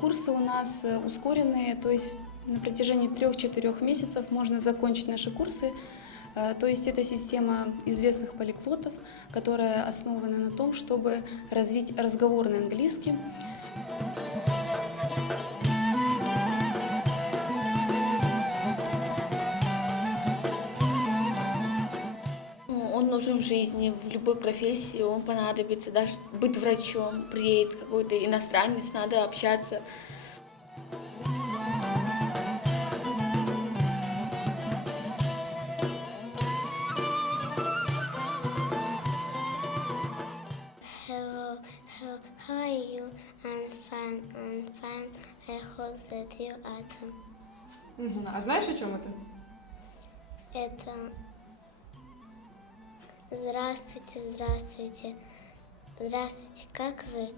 Курсы у нас ускоренные, то есть на протяжении 3-4 месяцев можно закончить наши курсы. То есть это система известных полиглотов, которая основана на том, чтобы развить разговорный английский. Он нужен в жизни, в любой профессии он понадобится. Даже быть врачом, приедет какой-то иностранец, надо общаться. Hello, hello, how are you? I'm fine, I'm fine. I hope that you are. А знаешь, о чем это? Это здравствуйте, здравствуйте. Здравствуйте, как вы?